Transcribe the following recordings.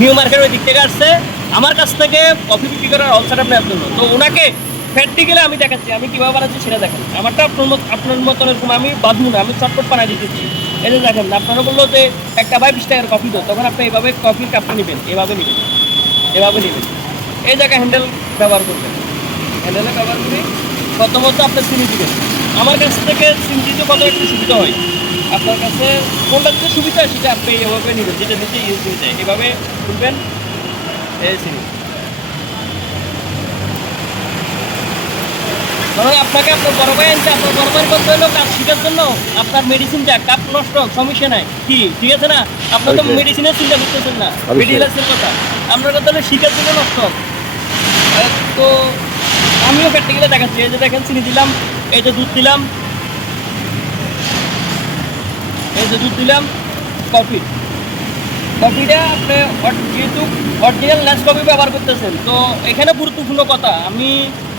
New market ওই দিক থেকে আসছে আমার কাছ থেকে কফি বিক্রি করার অবস্থাটা নেওয়ার জন্য। তো ওনাকে প্র্যাকটিক্যালি আমি দেখাচ্ছি আমি কীভাবে বানাচ্ছি সেটা দেখেন। আমারটা আপনার মতন এরকম আমি বাঁধবো না, আমি চটপট বানাই দিতেছি। এই যে দেখেন আপনারা বললো যে একটা ভাই 20 টাকার কফি তো, তখন আপনি এইভাবে কফির কাপটা নেবেন, এভাবে নেবেন, এভাবে নেবেন, এই জায়গায় হ্যান্ডেল ব্যবহার করবেন। হ্যান্ডেলে ব্যবহার করে প্রথমত আপনি চিনি দিবেন। আমার কাছ থেকে চিনি দিতে কত একটু সুবিধা হয়, আপনার কাছে কোনটা দিতে সুবিধা হয় সেটা আপনি এভাবে নেবেন, যেটা দিতে ইউজ হয়ে যায় এভাবে তুলবেন। এই চিনি ধরুন আপনাকে আপনার বড় ভাই আনছে, আপনার বড় ভাইয়ের বলতে হলো কাজ শেখার জন্য আপনার মেডিসিনটা কাপ নষ্ট হোক সমস্যা নাই, কি ঠিক আছে না? আপনার তো মেডিসিনের চিন্তা করতেছেন না, মেডিকেলের কথা আপনার কথা হলো শিখার জন্য নষ্ট হোক। তো আমিও প্র্যাকটিক্যালি দেখাচ্ছি। এই যে দেখেন চিনি দিলাম, এই যে দুধ দিলাম, এই যে দুধ দিলাম, কফি, কফিটা আপনি যেহেতু অরিজিনাল ন্যাস কফি ব্যবহার করতেছেন, তো এখানে গুরুত্বপূর্ণ কথা, আমি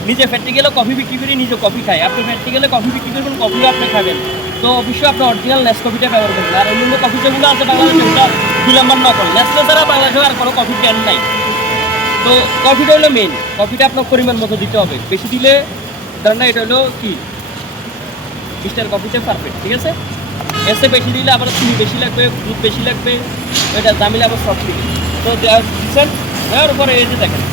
নিজে প্র্যাকটিক্যালে কফি বিক্রি করি, নিজে কফি খাই, আপনি প্র্যাকটিক্যালে কফি বিক্রি করবেন, কফিও আপনি খাবেন, তো অবশ্যই আপনি অরিজিনাল ন্যাস কফিটা ব্যবহার করবেন। আর অন্যান্য কফি যেগুলো আছে বাংলাদেশে ওটা 2 নম্বর নকল, ন্যাসলে ছাড়া বাংলাদেশে আর কোনো কফি ব্র্যান্ড নাই। তো কফিটা হলো মেইন, কফিটা আপনার পরিমাণ মতো দিতে হবে, বেশি দিলে ধরেন না এটা হলো কি মিস্টার কফিটা পারফেক্ট, ঠিক আছে? এসে বেশি দিলে আবার চিনি বেশি লাগবে, দুধ বেশি লাগবে, এটা দামিলে আবার সফট দিবে। তো দেওয়ার পরে এই যে দেখেন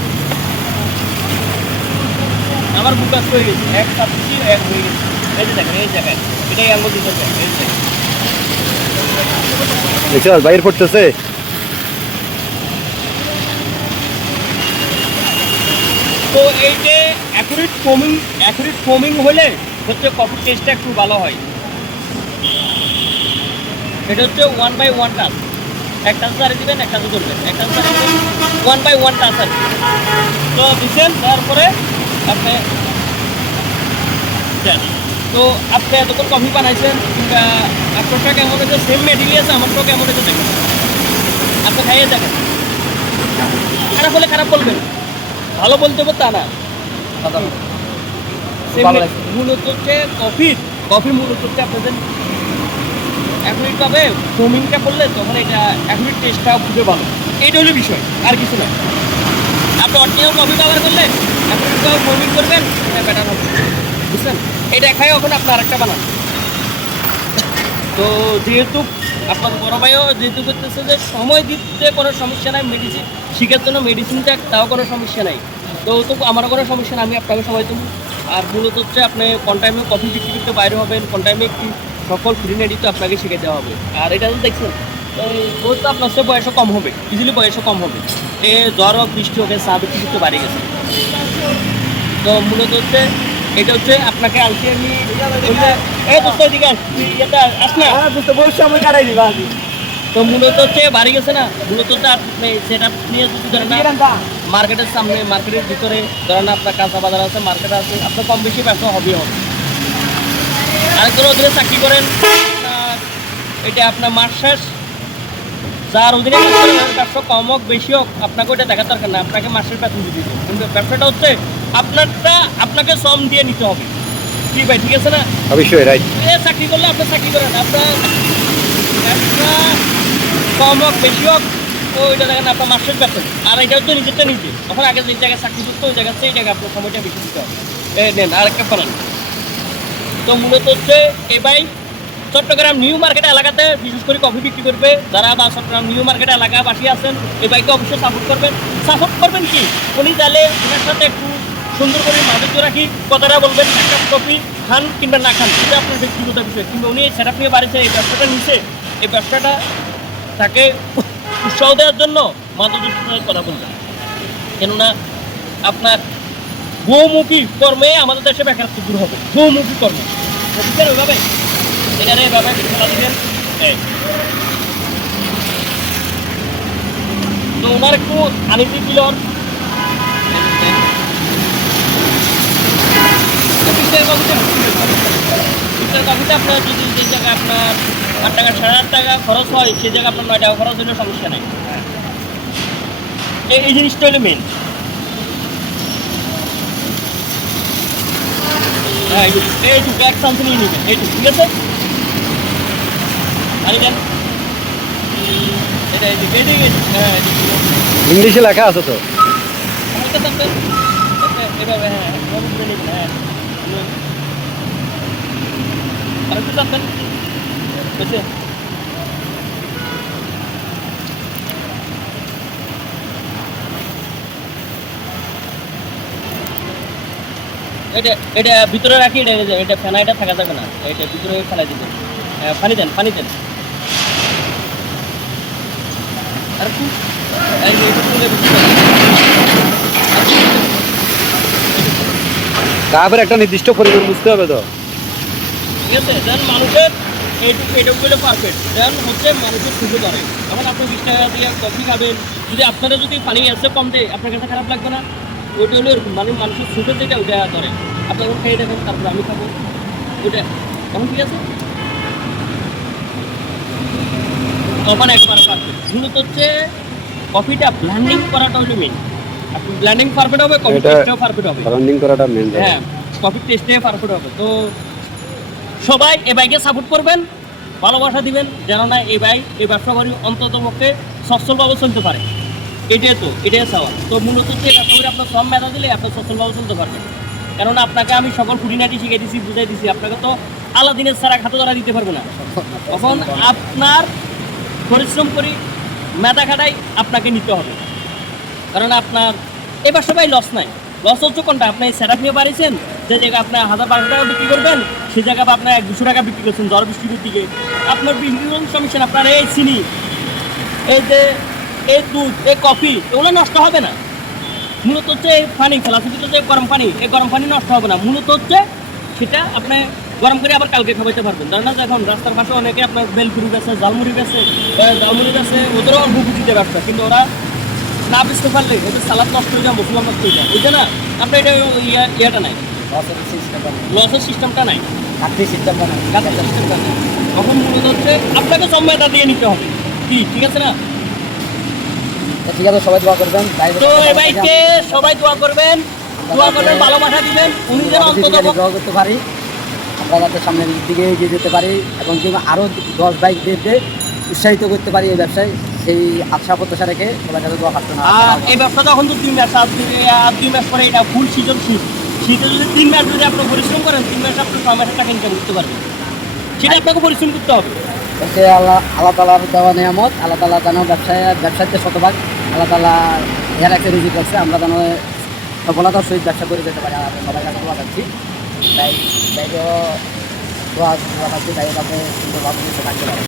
আমার বুকাস হয়ে গেছে, এক কাপ এক হয়ে গেছে। এই যে দেখেন এই জায়গায় এটাই আঙ্গুল দিতে চাই, এই যে দেখছ বাইরে পড়তেছে। তো এই যে অ্যাকুরেট ফোমিং হলে হচ্ছে কফির টেস্টটা একটু ভালো হয়। এটা হচ্ছে 1/1 টাচ, এক টাচ সারি দিবেন, এক টাচও করবেন, এক টাচ সারি দিবেন, 1/1 টাচ আর কি। তো দিচ্ছেন, তারপরে আপনি তো আপনি এতক্ষণ কফি বানাইছেন, কিংবা আপনারটা কেমন হয়েছে, সেম মেটেরিয়াল আমারটাও কেমন হয়েছে দেখেন, আপনি খাইয়ে দেখেন। খারাপ হলে খারাপ বলবেন, ভালো বলতে হবে তা না। মূলত হচ্ছে কফি মূলত হচ্ছে আপনাদের অ্যাকুরেট পাবে, ফোমিংটা করলে তখন এটা অ্যাকুরেট টেস্টটাও খুবই ভালো, এইটা হলো বিষয়, আর কিছু না। আপনি অরিজিনাল কফি ব্যবহার করলে অ্যাকুরেটভাবে ফোমিং করবেন, এটা বেটার হবে, বুঝছেন? এটা খাই এখন আপনি আরেকটা বানান। তো যেহেতু আপনার বড় ভাইও যেহেতু করতেছে যে সময় দিতে কোনো সমস্যা নাই, মেডিসিন শিখার জন্য মেডিসিনটা তাও কোনো সমস্যা নাই, তো আমারও কোনো সমস্যা না, আমি আপনাকে সময় দেবো। আর মূলত হচ্ছে আপনি কোন টাইমে কফি বিক্রি করতে বাইরে হবেন, কোন টাইমে কি সকল ফ্রিনেডি তো আপনাকে শিখে দেওয়া হবে। আর এটা তো দেখছেন ও তো আপনার সাথে বয়সও কম হবে, ইজিলি বয়সও কম হবে, এ জ্বর হোক বৃষ্টি হোক চা বিক্রি করতে বাড়ি গেছে। তো মূলত হচ্ছে এটা হচ্ছে আপনাকে আলটিমেটলি এই দোস্ত এদিকে আস না, তো মূলত হচ্ছে বাড়ি গেছে না, মূলত হচ্ছে আপনি সেটা নিয়ে যদি ধরেন না মার্কেটের সামনে, মার্কেটের ভিতরে ধরেন আপনার কাঁচা বাজার আছে, মার্কেট আছে, আপনার কম বেশি ব্যবসা হবেই হবে। আরেকজন অধীনে চাকরি করেন, এটা আপনার মাস শেষ, যার অধীনে ব্যবসা কম হোক বেশি হোক আপনাকে ওইটা দেখার দরকার না, আপনাকে মাসের বেতন দিয়ে দিতে, কিন্তু ব্যবসাটা হচ্ছে আপনাকে শ্রম দিয়ে নিতে হবে, কি ভাই ঠিক আছে না? অবশ্যই রাইট। চাকরি করলে আপনি চাকরি করেন, আপনার ব্যবসা কম হোক বেশি হোক ওইটা দেখেন আপনার মাসের বেতন, আর এটা হচ্ছে নিজেরটা নিজে, তখন আগে যে জায়গায় চাকরি করতে ওই জায়গাতে এই জায়গায় আপনার সময়টা বেশি দিতে হবে। নেন আরেকটা বানান। তো মূলত হচ্ছে এই ভাই চট্টগ্রাম নিউ মার্কেট এলাকাতে বিশেষ করে কফি বিক্রি করবে যারা, বা চট্টগ্রাম নিউ মার্কেট এলাকাবাসী আছেন, এই বাইকে অবশ্যই সাপোর্ট করবেন কি উনি চাইলে ওনার সাথে একটু সুন্দর করে মাধুর্য রাখি কথাটা বলবেন, এক কাপ কফি খান কিংবা না খান সেটা আপনার ব্যক্তিগত বিষয়, কিন্তু উনি সেটা নিয়ে বাড়িতে এই ব্যবসাটা নিচ্ছে, এই ব্যবসাটা তাকে উৎসাহ দেওয়ার জন্য মাধুর্যের কথা বলবেন, কেননা আপনার বহুমুখী কর্মে আমাদের দেশে বেকারত্ব দূর হবে, বহুমুখী কর্ম বুঝছেন ওইভাবে এখানে এভাবে খেলা দিবেন। তো ওনার একটু আনিতি কিলোর কফিতে আপনার যদি যে জায়গায় আপনার 8 টাকা 8.5 টাকা খরচ হয় সেই জায়গায় আপনার 9 টাকা খরচ হলে সমস্যা নেই, এই জিনিসটা হলো মেন। হ্যাঁ এইটুকু এক চান্স নিয়ে নেবেন, এইটুকু ঠিক আছে, আনি দেন এটা এইটুকু, হ্যাঁ ইংলিশে লেখা আছে তো। আমার কাছে আপনার এভাবে হ্যাঁ এভাবে ঘুরে নেবেন হ্যাঁ আর একটু চাপবেন বুঝছে এটা এটা ভিতরে রাখি এটা ফেনা এটা থাকা যাবে না এটা ভিতরে ফেলাই দিবেন পানি দেন আর একটু এই যে এটা তুলে তারপরে একটা নির্দিষ্ট পরিমাণ বুঝতে হবে তো। ঠিক আছে দেন মানুষের এইটুকুগুলো পারফেক্ট দেন হচ্ছে মানুষের সুযোগ করে এখন আপনি 20 টাকা দিয়ে কফি খাবেন যদি আপনারা যদি পানি আছে কম দেয় আপনার কাছে খারাপ লাগবে না ওইটা হলো এরকম মানে মানুষের সুযোগ যেটা ওইটা করে আপনি এখন খেয়ে দেখেন তারপরে আমি খাবো ওইটা এখন ঠিক আছে মানে একবার পারফেক্ট মূলত হচ্ছে কফিটা ব্লেন্ডিং করাটা হলো মেন আপনি ব্লেন্ডিং পারফেক্ট হবে কফি টেস্টটাও পারফেক্ট হবে ব্লেন্ডিং করাটা মেন। হ্যাঁ কফি টেস্টে পারফেক্ট হবে তো সবাই এই বাইকে সাপোর্ট করবেন ভালোবাসা দিবেন যেন না এই বাইক এই ব্যবসা করি অন্তত পক্ষে সচ্ছলভাবে চলতে পারে এটাই চাওয়া তো মূলত হচ্ছে ব্যবসা করে আপনার সব মেধা দিলে আপনার সচ্ছলভাবে চলতে পারবেন কেননা আপনাকে আমি সকল খুঁটিনাটি শিখিয়ে দিচ্ছি বুঝাই দিচ্ছি আপনাকে তো আলাদিনের ছাড়া খাতে ধরা দিতে পারবে না তখন আপনার পরিশ্রম করি মেধা খাটাই আপনাকে নিতে হবে কারণ আপনার এই ব্যবসা ভাই লস নাই লস হচ্ছে কোনটা আপনি সেটআপ নিয়ে পারিয়েছেন যে জায়গায় আপনার 1000-1200 টাকা বিক্রি করবেন সেই জায়গায় আপনার 100-200 টাকা বিক্রি করছেন ঝড় বৃষ্টির দিকে আপনার বিভিন্ন সমস্যা আপনার এই চিনি এই যে এই দুধ এই কফি এগুলো নষ্ট হবে না মূলত হচ্ছে এই পানি ফেলাফিতে যে গরম পানি এই গরম পানি নষ্ট হবে না মূলত হচ্ছে সেটা আপনি গরম করে আবার কালকে খাওয়াইতে পারবেন ধরেন না এখন রাস্তার পাশে অনেকে আপনার বেলপুরি বেছে জালমুড়ি বেছে ওদেরও বুঝিতে ব্যবসা কিন্তু ওরা না বুঝতে পারলে ওদের সালাদ নষ্ট হয়ে যায় মশলা নষ্ট হয়ে যায় ওই যে না আপনার এটা ইয়েটা নাই লসের সিস্টেমটা নাই সিস্টেমটা নাই তখন মূলত হচ্ছে আপনাকে সম্মানটা দিয়ে নিতে হবে ঠিক আছে না ঠিক আছে সবাই দোয়া করবেন তো এই বাইকে সবাই দোয়া করবেন ভালোবাসা দিবেন উনি যেন অন্তত দোয়া করতে পারি আমরা যাতে সামনের দিকে এগিয়ে যেতে পারি এবং যেন আরও 10 বাইক দিতে উৎসাহিত করতে পারি এই ব্যবসায় সেই আশা প্রত্যাশা রেখে সবার কাছে দোয়া প্রার্থনা আর এই ব্যবসাটা এখন তো 2 মাস আর 2 মাস পরে এটা ফুল সিজন শীতে যদি 3 মাস যদি আপনি পরিশ্রম করেন 3 মাস আপনি 6 মাসের টাকা ইনকাম করতে পারবেন সেটা আপনাকে পরিশ্রম করতে হবে হচ্ছে আল্লাহ তাআলার দেওয়া নিয়ামত আল্লাহ তাআলা যেন ব্যবসায়ীদের শতভাগ আল্লাহ তাআলা এর একটা রিজিক রাখছে আমরা যেন সফলতার সহিত ব্যবসা করে যেতে পারি আর সবাই কাছে দোয়া চাচ্ছি তাই দোয়া চাচ্ছি তাই আপনি সুন্দরভাবে থাকতে পারেন